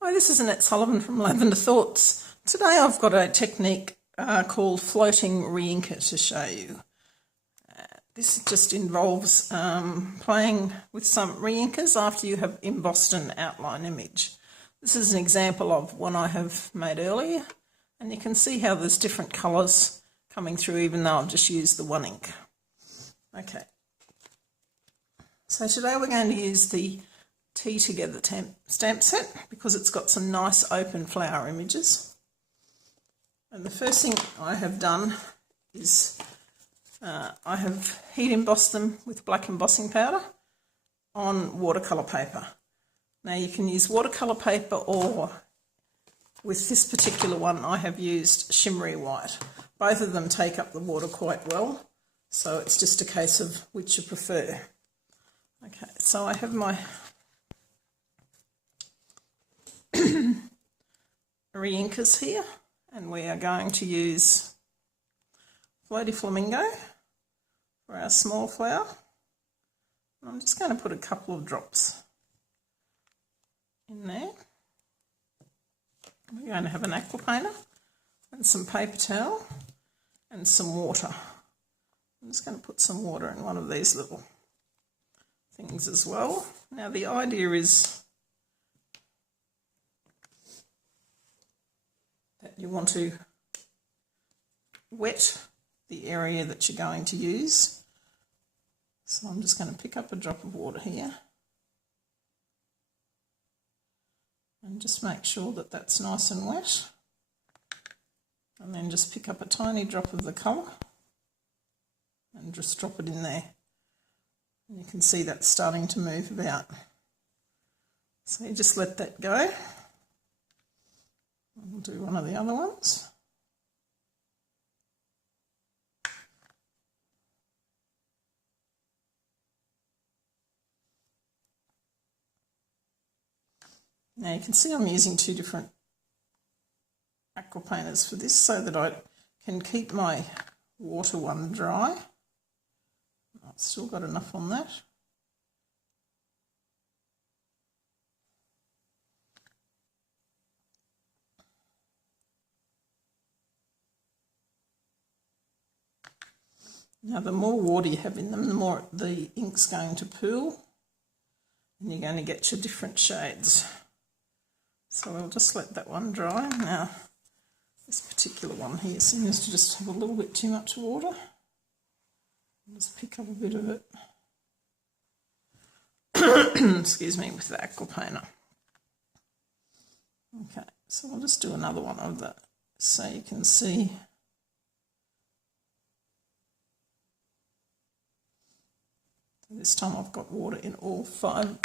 Hi, this is Annette Sullivan from Lavender Thoughts. Today I've got a technique called Floating Reinker to show you. This just involves playing with some reinkers after you have embossed an outline image. This is an example of one I have made earlier, and you can see how there's different colours coming through even though I've just used the one ink. Okay, so today we're going to use the Tea Together stamp set because it's got some nice open flower images. And the first thing I have done is I have heat embossed them with black embossing powder on watercolour paper. Now you can use watercolour paper, or with this particular one I have used shimmery white. Both of them take up the water quite well, so it's just a case of which you prefer. Okay, so I have my reinkers here, and we are going to use Floating Flamingo for our small flower. I'm just going to put a couple of drops in there. We're going to have an aqua painter and some paper towel and some water. I'm just going to put some water in one of these little things as well. Now the idea is that you want to wet the area that you're going to use. So I'm just going to pick up a drop of water here and just make sure that that's nice and wet, and then just pick up a tiny drop of the colour and just drop it in there. And you can see that's starting to move about. So you just let that go. We'll do one of the other ones. Now you can see I'm using two different aqua painters for this so that I can keep my water one dry. I've still got enough on that. Now the more water you have in them, the more the ink's going to pool, and you're going to get your different shades. So I'll just let that one dry. Now this particular one here seems to just have a little bit too much water. I'll just pick up a bit of it. Excuse me, with the aqua painter. Okay, so I'll just do another one of that so you can see. This time I've got water in all 5.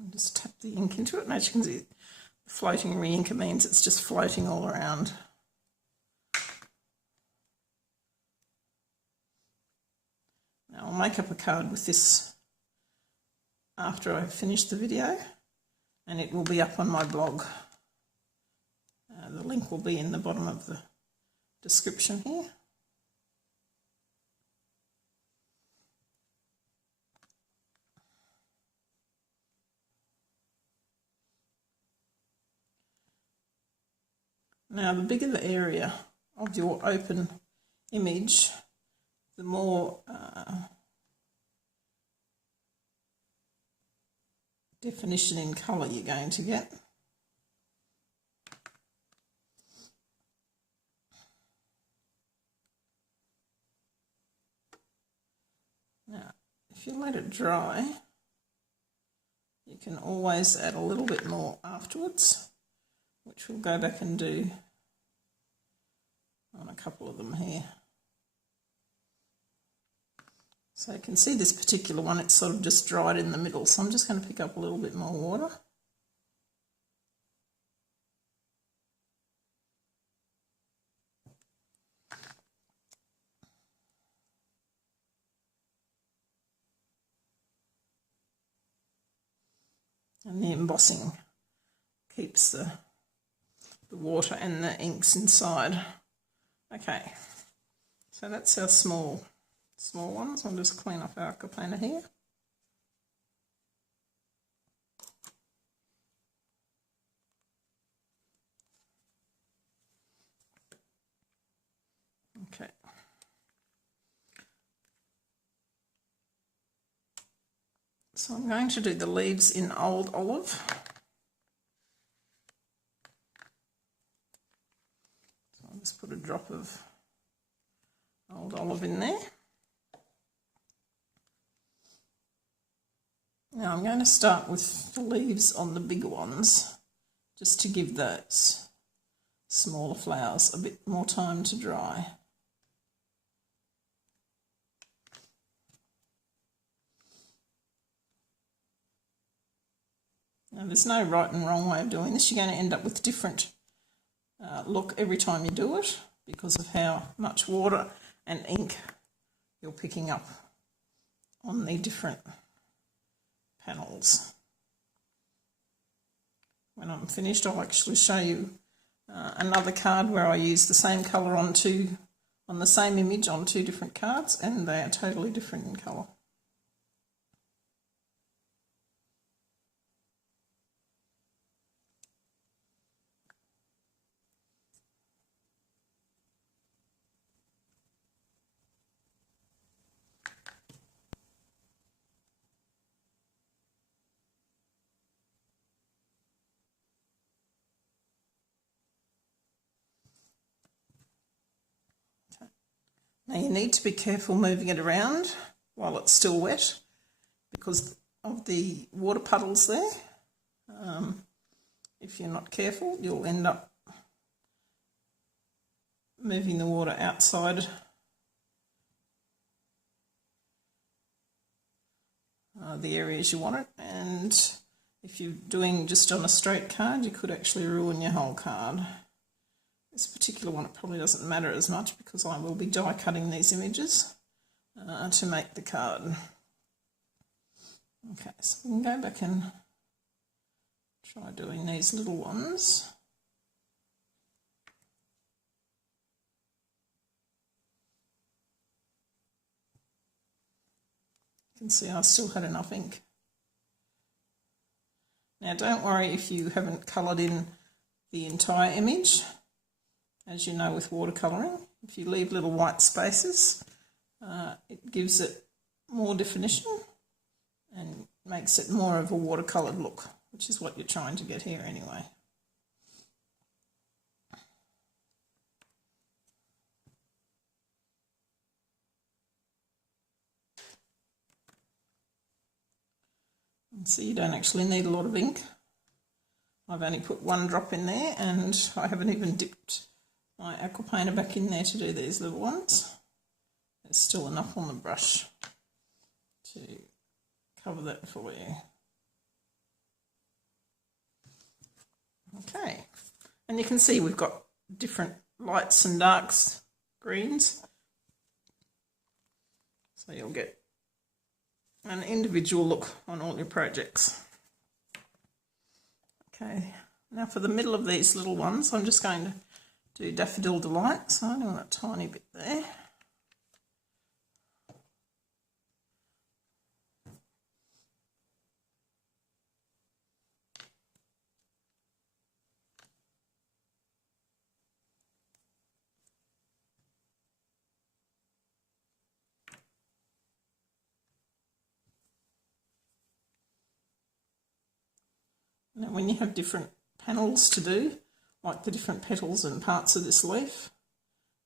I'll just tap the ink into it, and as you can see, the floating reinker means it's just floating all around. Now I'll make up a card with this after I've finished the video, and it will be up on my blog. The link will be in the bottom of the description here. Now the bigger the area of your open image, the more definition in colour you're going to get. Now, if you let it dry, you can always add a little bit more afterwards, which we'll go back and do on a couple of them here. So you can see this particular one, it's sort of just dried in the middle, so I'm just going to pick up a little bit more water. And the embossing keeps the water and the inks inside. Okay, So that's our small ones. I'll just clean up our aqua painter here. Okay. So I'm going to do the leaves in Old Olive. So I'll just put a drop of Old Olive in there. Now I'm going to start with the leaves on the bigger ones, just to give those smaller flowers a bit more time to dry. Now there's no right and wrong way of doing this. You're going to end up with different look every time you do it because of how much water and ink you're picking up on the different panels. When I'm finished, I'll actually show you another card where I use the same colour on the same image on two different cards, and they are totally different in colour. Now you need to be careful moving it around while it's still wet because of the water puddles there. If you're not careful, you'll end up moving the water outside the areas you want it, and if you're doing just on a straight card, you could actually ruin your whole card. This particular one, it probably doesn't matter as much because I will be die cutting these images to make the card. Okay, so we can go back and try doing these little ones. You can see I still had enough ink. Now don't worry if you haven't coloured in the entire image. As you know with watercolouring, if you leave little white spaces, it gives it more definition and makes it more of a watercoloured look, which is what you're trying to get here anyway. And see, you don't actually need a lot of ink. I've only put one drop in there, and I haven't even dipped my aqua painter back in there to do these little ones. There's still enough on the brush to cover that for you. Okay, and you can see we've got different lights and darks, greens, so you'll get an individual look on all your projects. Okay, now for the middle of these little ones, I'm just going to do Daffodil Delight, so I only want a tiny bit there. Now when you have different panels to do, like the different petals and parts of this leaf,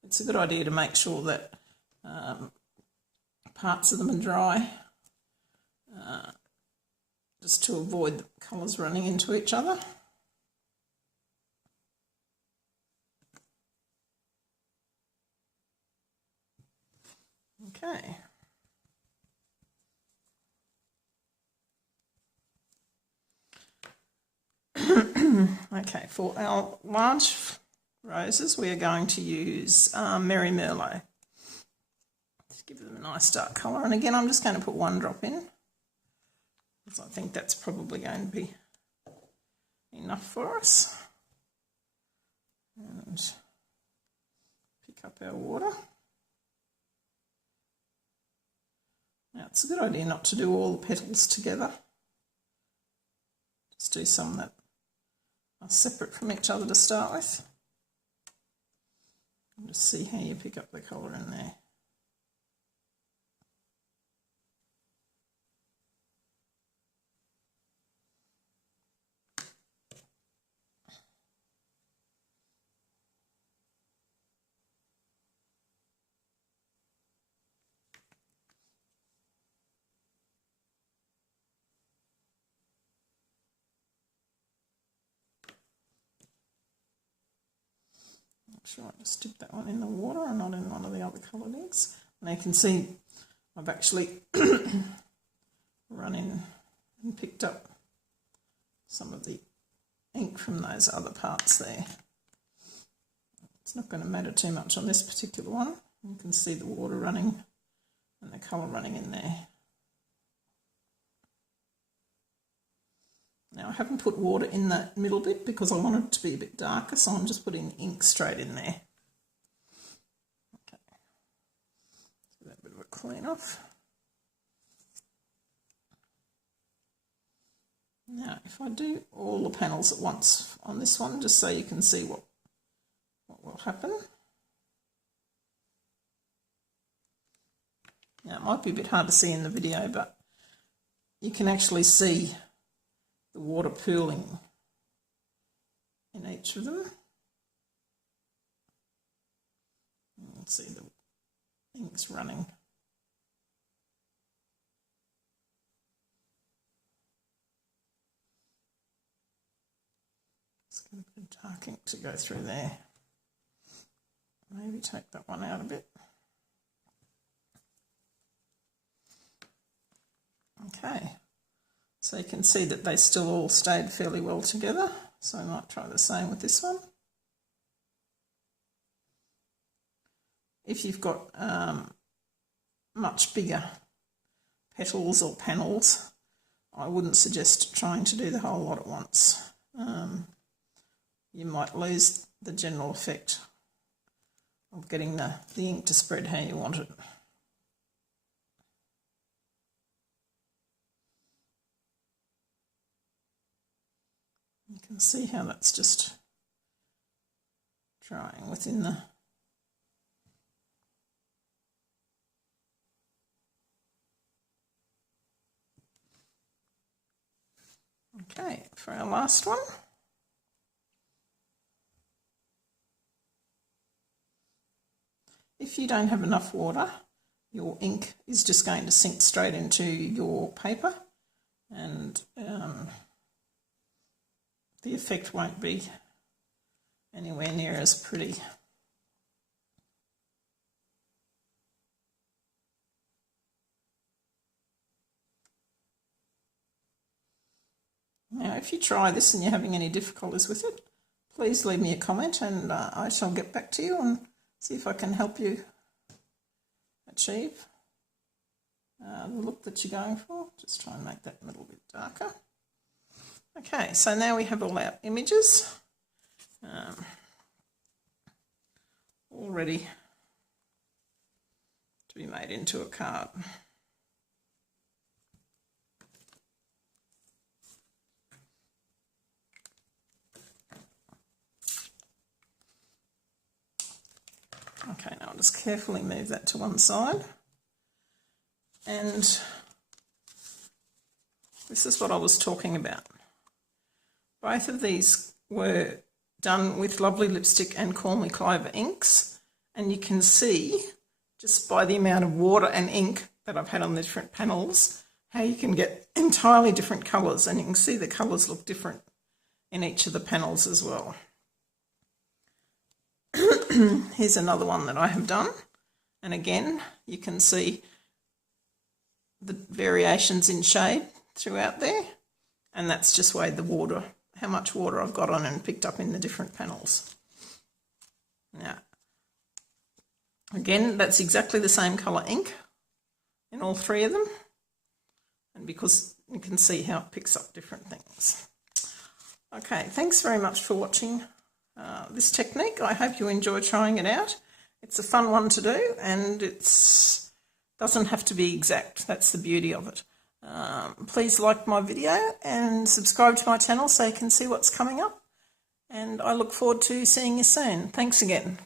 it's a good idea to make sure that parts of them are dry, just to avoid the colours running into each other. Okay. Okay, for our large roses, we are going to use Merry Merlot. Just give them a nice dark colour. And again, I'm just going to put one drop in, because I think that's probably going to be enough for us. And pick up our water. Now it's a good idea not to do all the petals together. Just do some that are separate from each other to start with. And just see how you pick up the colour in there. Sure, I just dip that one in the water and not in one of the other coloured inks. And you can see I've actually run in and picked up some of the ink from those other parts there. It's not going to matter too much on this particular one. You can see the water running and the colour running in there. Now I haven't put water in that middle bit because I want it to be a bit darker, so I'm just putting ink straight in there. Okay, do that bit of a clean off. Now if I do all the panels at once on this one, just so you can see what will happen. Now it might be a bit hard to see in the video, but you can actually see the water pooling in each of them. You can see the inks running. Just get a bit of dark ink to go through there. Maybe take that one out a bit. Okay. So you can see that they still all stayed fairly well together. So I might try the same with this one. If you've got much bigger petals or panels, I wouldn't suggest trying to do the whole lot at once. You might lose the general effect of getting the ink to spread how you want it. You can see how that's just drying within the Okay, for our last one. If you don't have enough water, your ink is just going to sink straight into your paper, and the effect won't be anywhere near as pretty. Now, if you try this and you're having any difficulties with it, please leave me a comment and I shall get back to you and see if I can help you achieve the look that you're going for. Just try and make that a little bit darker. Okay, so now we have all our images all ready to be made into a card. Okay, now I'll just carefully move that to one side. And this is what I was talking about. Both of these were done with Lovely Lipstick and Call Me Clover inks, and you can see just by the amount of water and ink that I've had on the different panels how you can get entirely different colours, and you can see the colours look different in each of the panels as well. Here's another one that I have done, and again you can see the variations in shade throughout there, and that's just weighed the water, how much water I've got on and picked up in the different panels. Now, again, that's exactly the same colour ink in all three of them, and because you can see how it picks up different things. Okay, thanks very much for watching this technique. I hope you enjoy trying it out. It's a fun one to do, and it's Doesn't have to be exact. That's the beauty of it. Please like my video and subscribe to my channel so you can see what's coming up. And I look forward to seeing you soon. Thanks again.